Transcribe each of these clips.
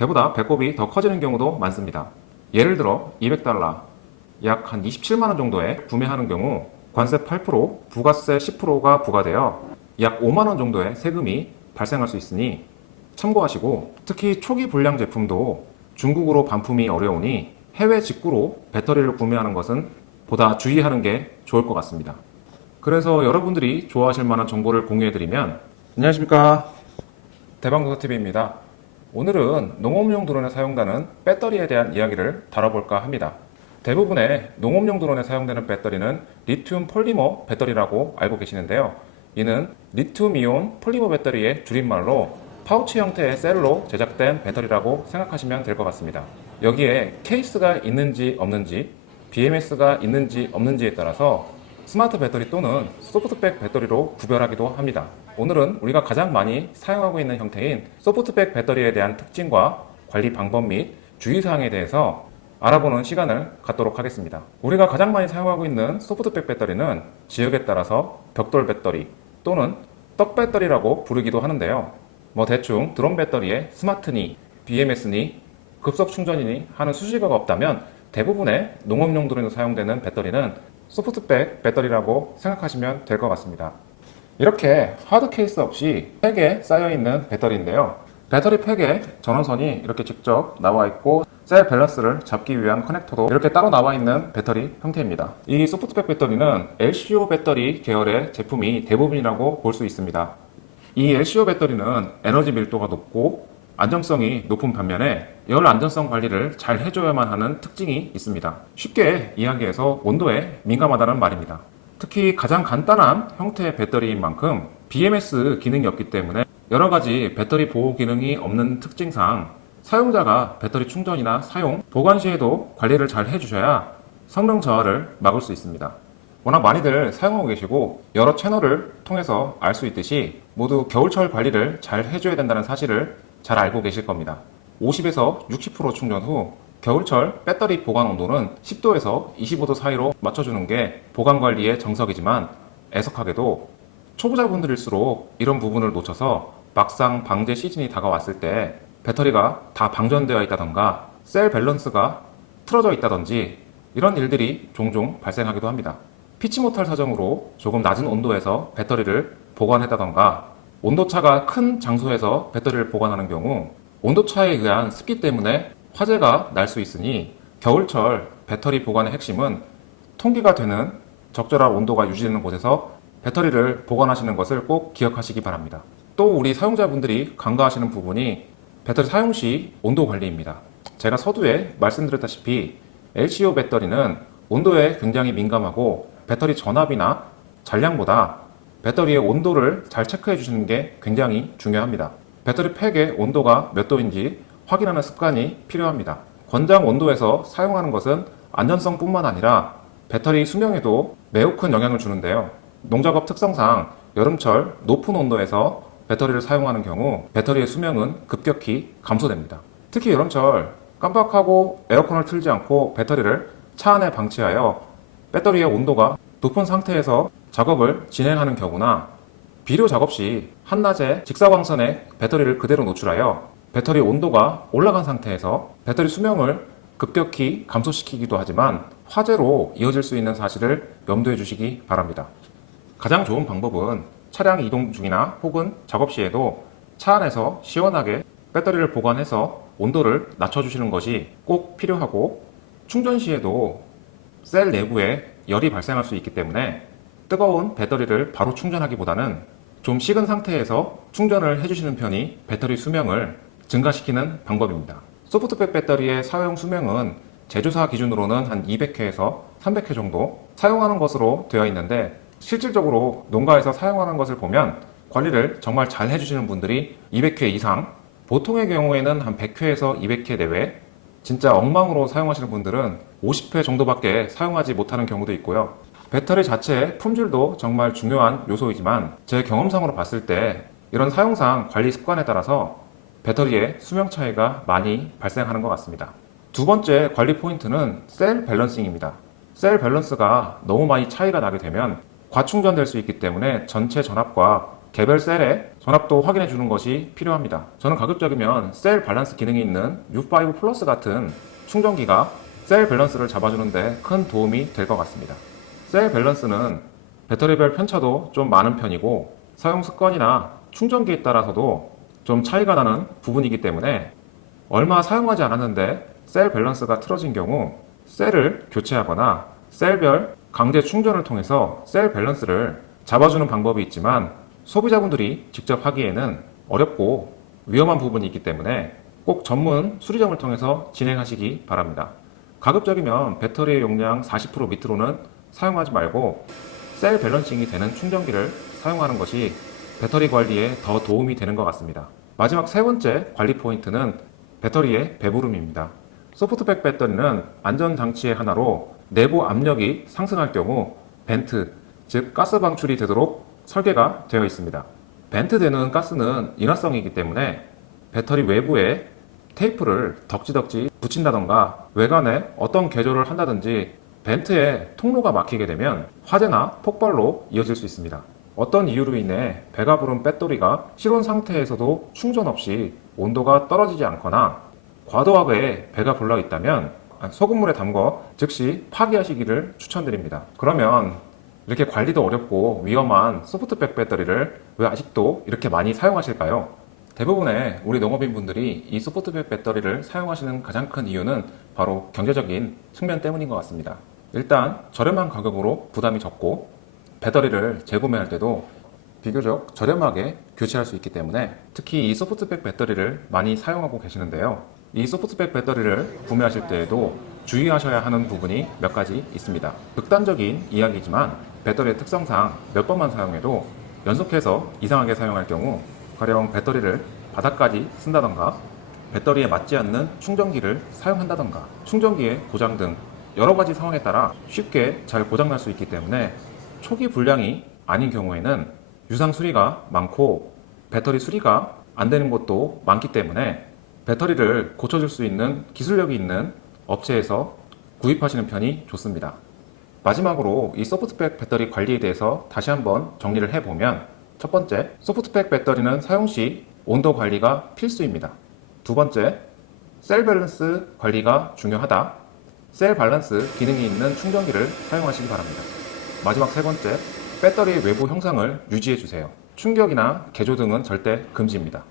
배보다 배꼽이 더 커지는 경우도 많습니다. 예를 들어 200달러, 약 한 27만원 정도에 구매하는 경우 관세 8%, 부가세 10%가 부과되어 약 5만원 정도의 세금이 발생할 수 있으니 참고하시고, 특히 초기 불량 제품도 중국으로 반품이 어려우니 해외 직구로 배터리를 구매하는 것은 보다 주의하는 게 좋을 것 같습니다. 그래서 여러분들이 좋아하실 만한 정보를 공유해드리면, 안녕하십니까, 대방도서TV입니다. 오늘은 농업용 드론에 사용되는 배터리에 대한 이야기를 다뤄볼까 합니다. 대부분의 농업용 드론에 사용되는 배터리는 리튬 폴리머 배터리라고 알고 계시는데요. 이는 리튬 이온 폴리머 배터리의 줄임말로 파우치 형태의 셀로 제작된 배터리라고 생각하시면 될 것 같습니다. 여기에 케이스가 있는지 없는지, BMS가 있는지 없는지에 따라서 스마트 배터리 또는 소프트백 배터리로 구별하기도 합니다. 오늘은 우리가 가장 많이 사용하고 있는 형태인 소프트백 배터리에 대한 특징과 관리 방법 및 주의사항에 대해서 알아보는 시간을 갖도록 하겠습니다. 우리가 가장 많이 사용하고 있는 소프트백 배터리는 지역에 따라서 벽돌 배터리 또는 떡 배터리라고 부르기도 하는데요. 대충 드론 배터리에 스마트니, BMS니, 급속 충전이니 하는 수식어가 없다면 대부분의 농업용 드론에서 사용되는 배터리는 소프트백 배터리라고 생각하시면 될 것 같습니다. 이렇게 하드 케이스 없이 팩에 쌓여있는 배터리인데요. 배터리 팩에 전원선이 이렇게 직접 나와 있고, 셀 밸런스를 잡기 위한 커넥터도 이렇게 따로 나와 있는 배터리 형태입니다. 이 소프트백 배터리는 LCO 배터리 계열의 제품이 대부분이라고 볼 수 있습니다. 이 LCO 배터리는 에너지 밀도가 높고 안정성이 높은 반면에 열 안전성 관리를 잘 해줘야만 하는 특징이 있습니다. 쉽게 이야기해서 온도에 민감하다는 말입니다. 특히 가장 간단한 형태의 배터리인 만큼 BMS 기능이 없기 때문에 여러 가지 배터리 보호 기능이 없는 특징상 사용자가 배터리 충전이나 사용, 보관 시에도 관리를 잘 해주셔야 성능 저하를 막을 수 있습니다. 워낙 많이들 사용하고 계시고 여러 채널을 통해서 알 수 있듯이 모두 겨울철 관리를 잘 해줘야 된다는 사실을 잘 알고 계실 겁니다. 50에서 60% 충전 후 겨울철 배터리 보관 온도는 10도에서 25도 사이로 맞춰주는 게 보관 관리의 정석이지만, 애석하게도 초보자분들일수록 이런 부분을 놓쳐서 막상 방제 시즌이 다가왔을 때 배터리가 다 방전되어 있다던가 셀 밸런스가 틀어져 있다든지 이런 일들이 종종 발생하기도 합니다. 피치 못할 사정으로 조금 낮은 온도에서 배터리를 보관했다던가 온도차가 큰 장소에서 배터리를 보관하는 경우 온도차에 의한 습기 때문에 화재가 날 수 있으니 겨울철 배터리 보관의 핵심은 통기가 되는 적절한 온도가 유지되는 곳에서 배터리를 보관하시는 것을 꼭 기억하시기 바랍니다. 또 우리 사용자분들이 간과하시는 부분이 배터리 사용 시 온도 관리입니다. 제가 서두에 말씀드렸다시피 LCO 배터리는 온도에 굉장히 민감하고 배터리 전압이나 잔량보다 배터리의 온도를 잘 체크해 주시는 게 굉장히 중요합니다. 배터리 팩의 온도가 몇 도인지 확인하는 습관이 필요합니다. 권장 온도에서 사용하는 것은 안전성뿐만 아니라 배터리 수명에도 매우 큰 영향을 주는데요. 농작업 특성상 여름철 높은 온도에서 배터리를 사용하는 경우 배터리의 수명은 급격히 감소됩니다. 특히 여름철 깜빡하고 에어컨을 틀지 않고 배터리를 차 안에 방치하여 배터리의 온도가 높은 상태에서 작업을 진행하는 경우나 비료 작업 시 한낮에 직사광선에 배터리를 그대로 노출하여 배터리 온도가 올라간 상태에서 배터리 수명을 급격히 감소시키기도 하지만 화재로 이어질 수 있는 사실을 염두해 주시기 바랍니다. 가장 좋은 방법은 차량 이동 중이나 혹은 작업 시에도 차 안에서 시원하게 배터리를 보관해서 온도를 낮춰주시는 것이 꼭 필요하고, 충전 시에도 셀 내부에 열이 발생할 수 있기 때문에 뜨거운 배터리를 바로 충전하기보다는 좀 식은 상태에서 충전을 해주시는 편이 배터리 수명을 증가시키는 방법입니다. 소프트백 배터리의 사용 수명은 제조사 기준으로는 한 200회에서 300회 정도 사용하는 것으로 되어 있는데, 실질적으로 농가에서 사용하는 것을 보면 관리를 정말 잘 해주시는 분들이 200회 이상, 보통의 경우에는 한 100회에서 200회 내외, 진짜 엉망으로 사용하시는 분들은 50회 정도밖에 사용하지 못하는 경우도 있고요. 배터리 자체의 품질도 정말 중요한 요소이지만 제 경험상으로 봤을 때 이런 사용상 관리 습관에 따라서 배터리의 수명 차이가 많이 발생하는 것 같습니다. 두 번째 관리 포인트는 셀 밸런싱입니다. 셀 밸런스가 너무 많이 차이가 나게 되면 과충전될 수 있기 때문에 전체 전압과 개별 셀의 전압도 확인해 주는 것이 필요합니다. 저는 가급적이면 셀 밸런스 기능이 있는 U5 플러스 같은 충전기가 셀 밸런스를 잡아주는데 큰 도움이 될 것 같습니다. 셀 밸런스는 배터리별 편차도 좀 많은 편이고 사용 습관이나 충전기에 따라서도 좀 차이가 나는 부분이기 때문에 얼마 사용하지 않았는데 셀 밸런스가 틀어진 경우 셀을 교체하거나 셀별 강제 충전을 통해서 셀 밸런스를 잡아주는 방법이 있지만 소비자분들이 직접 하기에는 어렵고 위험한 부분이 있기 때문에 꼭 전문 수리점을 통해서 진행하시기 바랍니다. 가급적이면 배터리의 용량 40% 밑으로는 사용하지 말고 셀 밸런싱이 되는 충전기를 사용하는 것이 배터리 관리에 더 도움이 되는 것 같습니다. 마지막 세 번째 관리 포인트는 배터리의 배부름입니다. 소프트백 배터리는 안전장치의 하나로 내부 압력이 상승할 경우 벤트, 즉 가스 방출이 되도록 설계가 되어 있습니다. 벤트되는 가스는 인화성이기 때문에 배터리 외부에 테이프를 덕지덕지 붙인다던가 외관에 어떤 개조를 한다든지 벤트에 통로가 막히게 되면 화재나 폭발로 이어질 수 있습니다. 어떤 이유로 인해 배가 부른 배터리가 실온 상태에서도 충전 없이 온도가 떨어지지 않거나 과도하게 배가 불러 있다면 소금물에 담궈 즉시 파기하시기를 추천드립니다. 그러면 이렇게 관리도 어렵고 위험한 소프트백 배터리를 왜 아직도 이렇게 많이 사용하실까요? 대부분의 우리 농업인분들이 이 소프트백 배터리를 사용하시는 가장 큰 이유는 바로 경제적인 측면 때문인 것 같습니다. 일단 저렴한 가격으로 부담이 적고 배터리를 재구매할 때도 비교적 저렴하게 교체할 수 있기 때문에 특히 이 소프트백 배터리를 많이 사용하고 계시는데요. 이 소프트백 배터리를 구매하실 때에도 주의하셔야 하는 부분이 몇 가지 있습니다. 극단적인 이야기지만 배터리의 특성상 몇 번만 사용해도 연속해서 이상하게 사용할 경우 가령 배터리를 바닥까지 쓴다던가 배터리에 맞지 않는 충전기를 사용한다던가 충전기의 고장 등 여러 가지 상황에 따라 쉽게 잘 고장날 수 있기 때문에 초기 불량이 아닌 경우에는 유상 수리가 많고 배터리 수리가 안 되는 것도 많기 때문에 배터리를 고쳐줄 수 있는 기술력이 있는 업체에서 구입하시는 편이 좋습니다. 마지막으로 이 소프트백 배터리 관리에 대해서 다시 한번 정리를 해보면 첫 번째, 소프트백 배터리는 사용 시 온도 관리가 필수입니다. 두 번째, 셀 밸런스 관리가 중요하다. 셀 밸런스 기능이 있는 충전기를 사용하시기 바랍니다. 마지막 세 번째, 배터리의 외부 형상을 유지해 주세요. 충격이나 개조 등은 절대 금지입니다.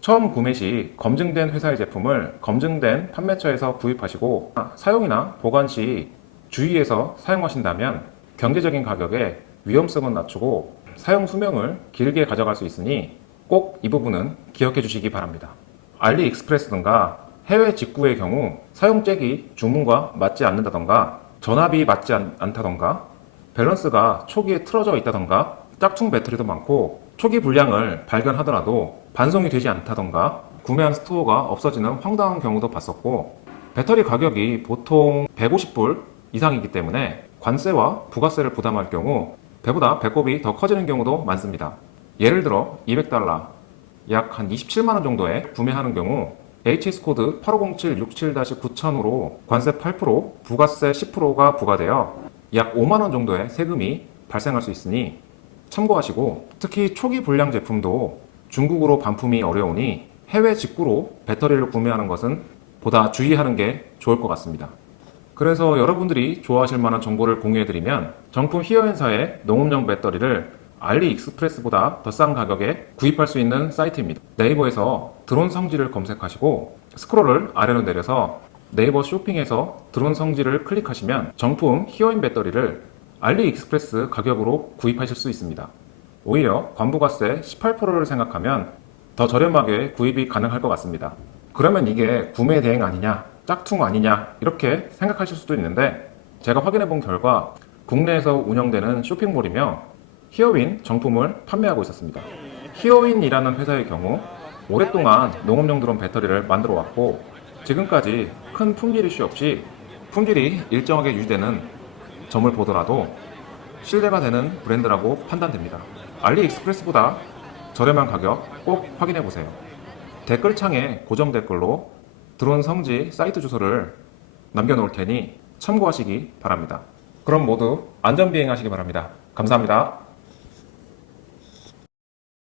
처음 구매 시 검증된 회사의 제품을 검증된 판매처에서 구입하시고 사용이나 보관 시 주의해서 사용하신다면 경제적인 가격에 위험성은 낮추고 사용 수명을 길게 가져갈 수 있으니 꼭 이 부분은 기억해 주시기 바랍니다. 알리익스프레스 등과 해외 직구의 경우 사용잭이 주문과 맞지 않는다던가 전압이 맞지 않다던가 밸런스가 초기에 틀어져 있다던가 짝퉁 배터리도 많고 초기 불량을 발견하더라도 반송이 되지 않다던가 구매한 스토어가 없어지는 황당한 경우도 봤었고 배터리 가격이 보통 150불 이상이기 때문에 관세와 부가세를 부담할 경우 배보다 배꼽이 더 커지는 경우도 많습니다. 예를 들어 $200, 약 한 27만원 정도에 구매하는 경우 HS코드 850767-9000으로 관세 8%, 부가세 10%가 부과되어 약 5만원 정도의 세금이 발생할 수 있으니 참고하시고 특히 초기 불량 제품도 중국으로 반품이 어려우니 해외 직구로 배터리를 구매하는 것은 보다 주의하는 게 좋을 것 같습니다. 그래서 여러분들이 좋아하실 만한 정보를 공유해드리면 정품 히어엔사의 농업용 배터리를 알리익스프레스보다 더 싼 가격에 구입할 수 있는 사이트입니다. 네이버에서 드론 성질을 검색하시고 스크롤을 아래로 내려서 네이버 쇼핑에서 드론 성질을 클릭하시면 정품 히어엔 배터리를 알리익스프레스 가격으로 구입하실 수 있습니다. 오히려 관부가세 18%를 생각하면 더 저렴하게 구입이 가능할 것 같습니다. 그러면 이게 구매 대행 아니냐, 짝퉁 아니냐 이렇게 생각하실 수도 있는데 제가 확인해 본 결과 국내에서 운영되는 쇼핑몰이며 히어윈 정품을 판매하고 있었습니다. 히어윈이라는 회사의 경우 오랫동안 농업용 드론 배터리를 만들어 왔고 지금까지 큰 품질 이슈 없이 품질이 일정하게 유지되는 점을 보더라도 신뢰가 되는 브랜드라고 판단됩니다. 알리익스프레스보다 저렴한 가격 꼭 확인해 보세요. 댓글창에 고정 댓글로 드론 성지 사이트 주소를 남겨놓을 테니 참고하시기 바랍니다. 그럼 모두 안전비행하시기 바랍니다. 감사합니다.